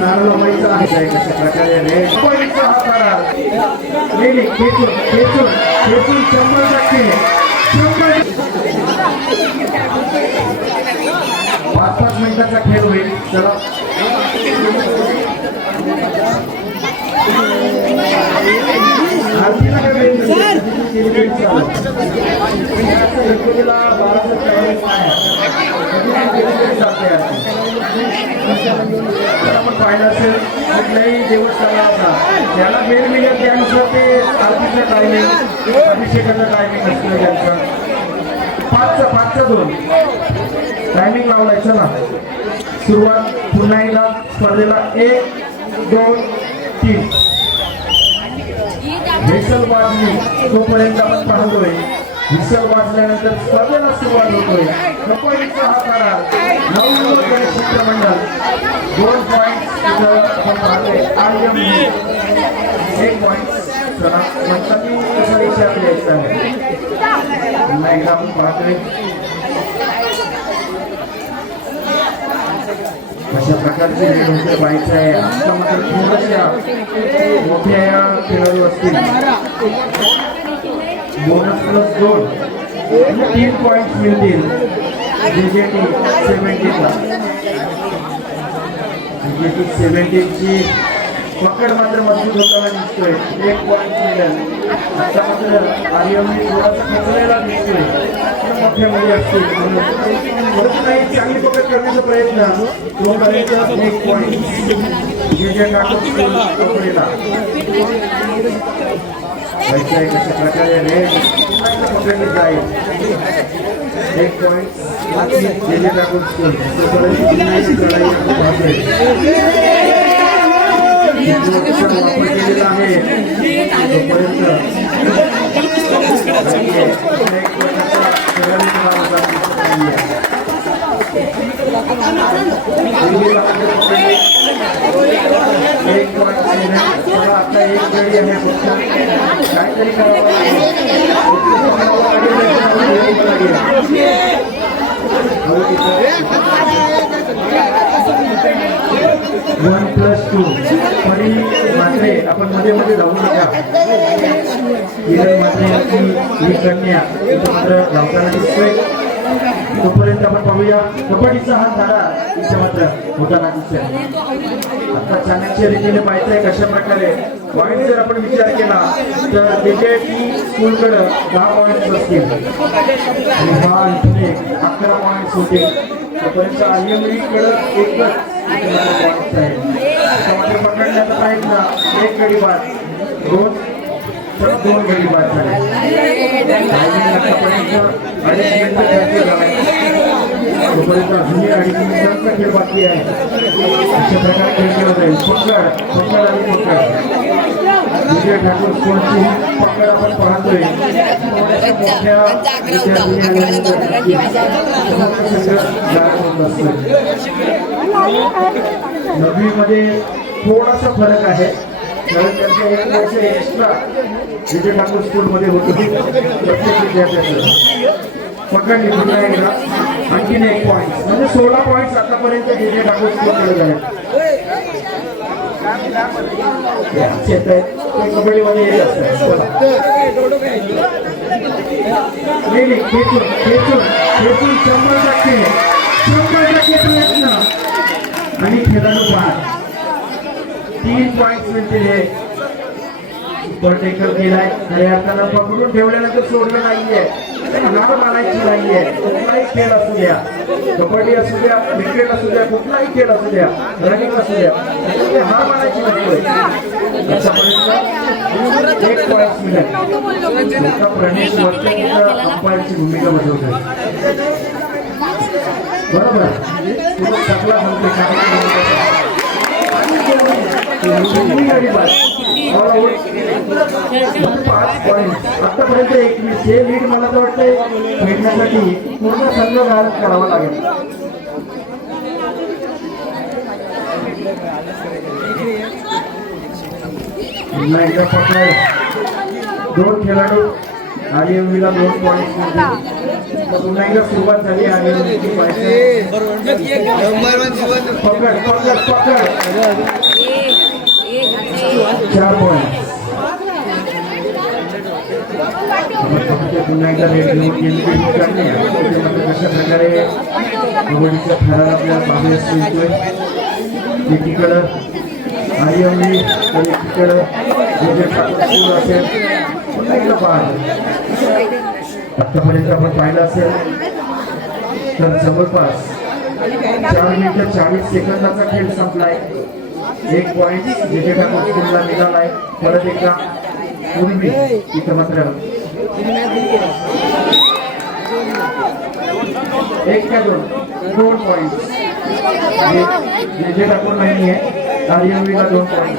नारळ लावायचा आहे कशा प्रकारे रे पॉईंटचा हा काढा खेचून खेचून खेचून शंभर टक्के शंभर पाच पाच मिनिटाचा खेळ होईल चला आरतीला काय वेळ नाही. एकोणीला बाराचं timing आहे. चालते आरती. जर आपण पाहिलं असेल कुठल्याही देवस्थानाला जा. ज्याला वेळ मिळेल त्यानुसार ते आरतीचं टायमिंग अभिषेकाचं टायमिंग असतं त्यांचं. पाचचं पाचचं दोन टायमिंग लावलायचं ना. सुरुवात पुन्हा एकदा स्पर्धेला एक दोन तीन. भेसल वाजली. तोपर्यंत आपण पाहतोय. विसर वाचल्यानंतर स्पर्धेला सुरुवात होतोय. कपडीचा हा करार नऊ चित्रमंडळ. दोन पॉईंट आर्यम एक पॉईंट मंत्री विचार द्यायचा आहे? पुन्हा आपण पाहतोय. अशा प्रकारचे हे डोके पाहायचे आहे. आता मात्र मोठ्या या खेळाडू असतील. बोनस प्लस दोन म्हणजे तीन पॉईंट मिळतील जे जे टी सेव्हन्टीनला जे टी सेव्हन्टीनची पकड मात्र मजबूत होताना दिसतोय एक पॉईंट मिळेल आता मात्र आर्यमनी थोडासा खेचलेला दिसतोय मोठ्या मुली असतील परंतु काही चांगली पकड करण्याचा प्रयत्न तोपर्यंत एक पॉईंट जे जे टाकून पकडीला व्हायचं प्रकारे रेट पकडली जाईल एक पॉईंट टाकून एक वापर केलेला आहे एक पॉईंट आता एक वेळी आहे फक्त वन प्लस टू तरी मात्रे आपण मध्ये मध्ये जाऊ नका. किरण मात्रे यांची ही कन्या मात्र लावताना दिसतोय तोपर्यंत आपण पाहूया कबड्डीचा हा धारा इथे मात्र होताना दिसतोय. आता चाणक्य रीतीने माहिती आहे कशा प्रकारे पॉईंट जर आपण विचार केला तर जेजेटी स्कूलकडं दहा पॉईंट असतील. आणि हा इथे अकरा पॉईंट होते. तोपर्यंत आर्यमनीकडं एकच पकडण्याचा प्रयत्न एक गडी बाद. दोन तर दोन बाद झाले अडीच मिनिटं तोपर्यंत अजूनही अडीच मिनिटांचा खेळ बाकी आहे अशा प्रकारे खेळ जाईल पकड पकड आणि पकड विजय ठाकूर पकड आपण पाहतोय थोडासा फरक आहे. कारण त्यांचं एक वर्ष एक्स्ट्रा विजय ठाकूर स्कूलमध्ये होतो. प्रत्येक विद्यार्थ्याचं पकडली पुन्हा एकदा. आणखीन एक पॉईंट म्हणजे सोळा पॉईंट आतापर्यंत विजय ठाकूर स्कूलकडे झाले आहे कबड्डीमध्ये येत असतात नाही नाही शंभर टक्के. शंभर टक्के प्रयत्न. आणि खेळाडू पाच तीन पॉईंट मिळतील हे केलाय. आणि अर्थानं पकडून ठेवल्यानंतर सोडलं नाहीये. हार मानायची नाहीये. कुठलाही खेळ असू द्या. कबड्डी असू द्या क्रिकेट असू द्या कुठलाही खेळ असू द्या रनिंग असू द्या त्याच्यामध्ये हार मानायची नसतोय आतापर्यंत एक पॉईंट मिळेल. एका प्रणेश वरती अंपायरची भूमिका बजावतोय बरोबर? पुढे आतापर्यंत एकवीस हे लीड मला तर वाटतंय भेटण्यासाठी पूर्ण संघ धारण करावा लागेल. दोन खेळाडू आर्यवीला दोन पॉईंट पुन्हा एकदा सुरुवात झाली आर्यवीची पकड पकड पकड. चार पॉईंट पुन्हा एकदा भेट घेऊन गेली काढणे कशा प्रकारे कबड्डीचा ठराव आपल्याला पाहायला मिळतोय एकीकडं आर्यवी तर एकीकडं जे असेल पुन्हा एकदा पाहतो आत्तापर्यंत आपण पाहिलं असेल तर जवळपास चार मिनिटं चाळीस सेकंदाचा खेळ संपलाय. एक पॉइंट जे जे ठाकूर स्कूलला निघालाय परत एकदा पूर्वी इथं मात्र एक का दोन दोन पॉइंट जे जे ठाकूर नाही आहे आर्यवीला दोन पॉइंट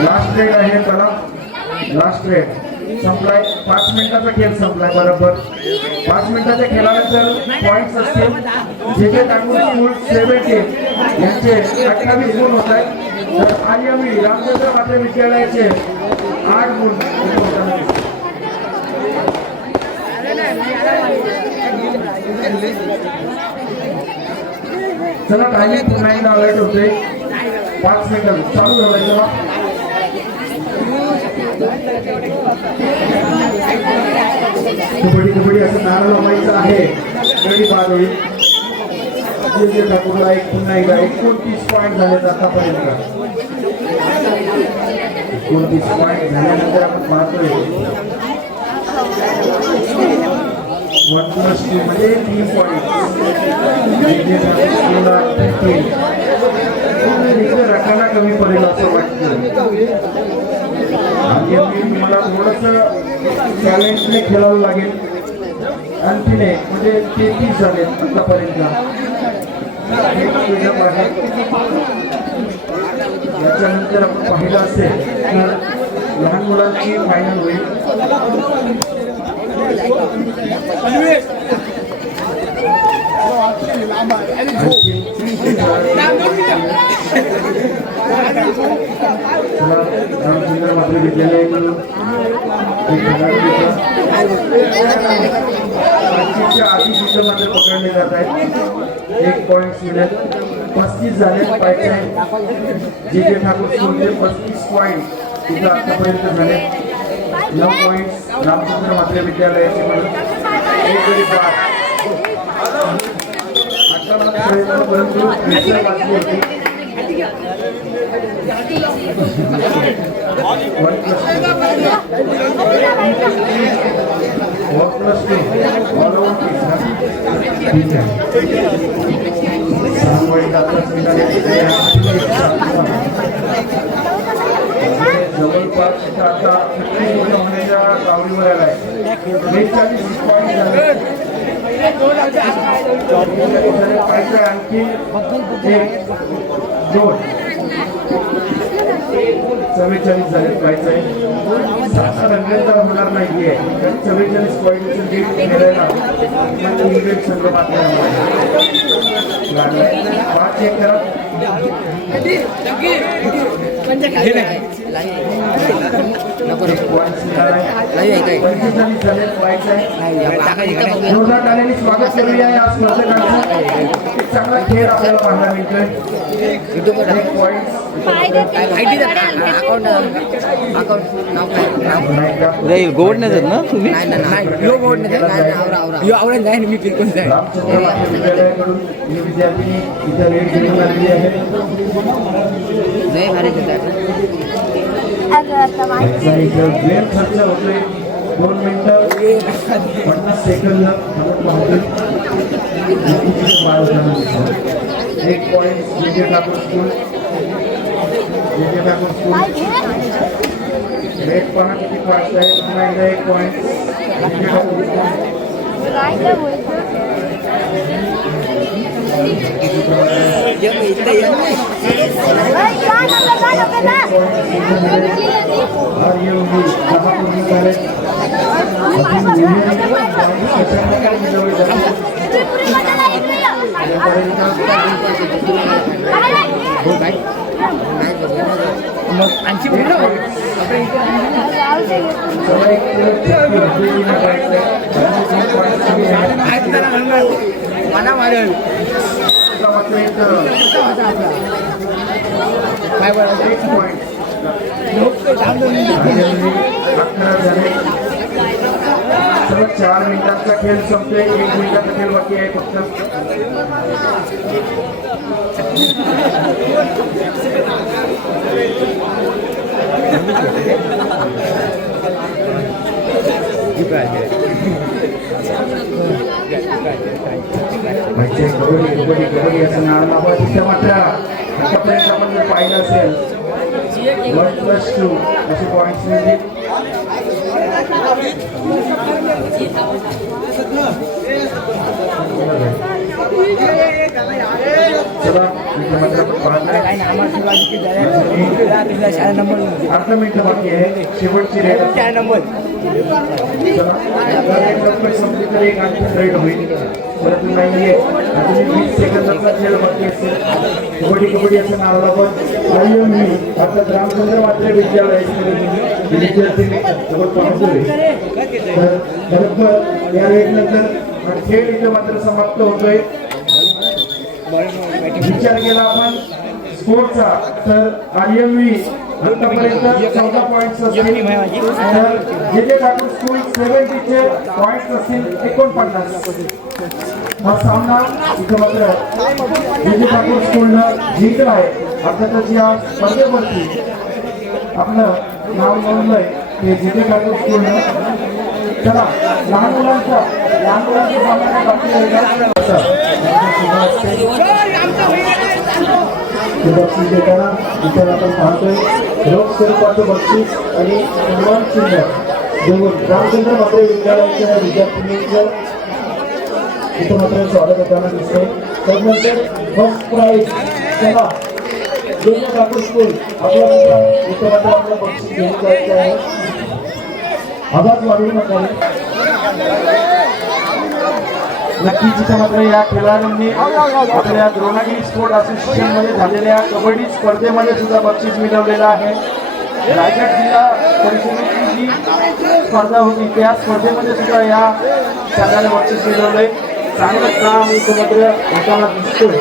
लास्ट रेड आहे त्याला लास्ट रेड संपलाय पाच मिनिटाचा खेळ संपलाय बरोबर पाच मिनिटाच्या खेळानंतर पॉइंट्स असतील जे जे ठाकूर स्कूल सेव्हन्टी यांचे अठ्ठावीस गुण होत आहेत तर आर्यवी रामचंद्र माते विद्यालयाचे आठ गुण चला टायमिंग पुन्हा एकदा अलर्ट होते पाच मिनिटं चालू झालं चला कबड्डी कबड्डी असं नारळ लावायचं आहे. कबड्डी बाद होईल ठाकूरला एक पुन्हा एकदा एकोणतीस पॉईंट झालेत आतापर्यंत एकोणतीस पॉईंट झाल्यानंतर आपण पाहतोय. वन प्लस टू म्हणजे तीन पॉईंट रकाना कमी पडेल असं वाटतं. आणि मला थोडंसं टॅलेंटने खेळावं लागेल. आणखीने एक म्हणजे तेहतीस झाले आतापर्यंत. याच्यानंतर आपण पाहिलं असेल तर लहान मुलांची फायनल होईल. आधी पकडले जात आहेत. एक पॉईंट मिळेल पस्तीस झाले पाहिजे जे जे ठाकूर स्कूलचे पस्तीस पॉईंट तिथं आतापर्यंत झाले. नऊ पॉईंट रामचंद्र मात्र विद्यालयाचे म्हणून एक गडी बाद परंतु जवळपास इथं आता छत्तीस पूर्ण होण्याच्या तावडीवर आलाय बेचाळीस पॉईंट झाले पाहिजे आणखी एक दोन चव्वेचाळीस झाले पाहिजे सात रंगेचा होणार नाहीये. कारण चव्वेचाळीस पॉईंटचं लीड खेळायला इंग्लंड संघ पाच एक करा पंचेचाळीस स्वागत करूया या स्पर्धकांचं चांगला खेळ आपल्याला पाहायला मिळतोय गोड नाही ना तुम्ही गोड नाही. विद्यालयाकडून ही मी इथे रेड घेऊन जय आहे त्यांचा इथं वेळ खर्च होतोय. दोन मिनिटं पन्नास सेकंद. एक point Vijay Thakur school Vijay Thakur school fast आहे पुन्हा एकदा एक point Vijay Thakur school Giờ mì tiền đi. Ơi, cho nó lên, cho nó lên đó. anh chịu nữa rồi. मला मारेल काय बरं चार मिनिटांचा खेळ संपतोय एक मिनिटाचा खेळ बाकी आहे फक्त म्हणजे कबड्डी कबड्डी कबड्डी असं नाव मात्र आतापर्यंत आपण जर पाहिलं असेल वन प्लस टू असे पॉईंट्स मिळतील चला मात्र आपण नाही नंबर मिनिटं बाकी आहे. शेवटची रेट चार नंबर. एक होईल एक खेळ कबड्डी कबड्डी असं नावाला पण आई मी आता रामचंद्र वाटले विद्यालय विद्यार्थी सोबत तर या वेळ नंतर खेळ इथे मात्र समाप्त होतोय विचार केला आपण स्पोर्टचा तर आर्यनवी स्कूल सेव्हन्टीचे पॉईंट्स असतील एकोणपन्नास. हा सामना इथं मात्र जे जे ठाकूर स्कूलनं जिंकला आहे अर्थातच या स्पर्धेवरती आपलं नाव नोंदलंय ते जे जे ठाकूर स्कूलनं चला लहान मुलांचा लहान मुलांचा सामना बाकी? हे बक्षीस देताना इतर आपण पाहतोय रोख स्वरूपाचं बक्षीस आणि सन्मान चिन्ह देऊन रामचंद्र मात्रे विद्यालयाच्या विद्यार्थिनींचं इथं मात्र स्वागत होताना दिसतंय त्यानंतर फर्स्ट प्राईज सभा जुन्या ठाकूर स्कूल आपला मित्र इथं मात्र आपलं बक्षीस घेऊन जायचं आहे आभार वाढवू नका नक्कीच इथं मात्र या खेळाडूंनी आपल्या द्रोणागिरी स्पोर्ट असोसिएशनमध्ये झालेल्या कबड्डी स्पर्धेमध्ये सुद्धा बक्षीस मिळवलेलं आहे. रायगड जिल्हा परिषदेची जी स्पर्धा होती त्या स्पर्धेमध्ये सुद्धा या संघाने बक्षीस मिळवले चांगलं काम इथं मात्र होताना दिसतोय.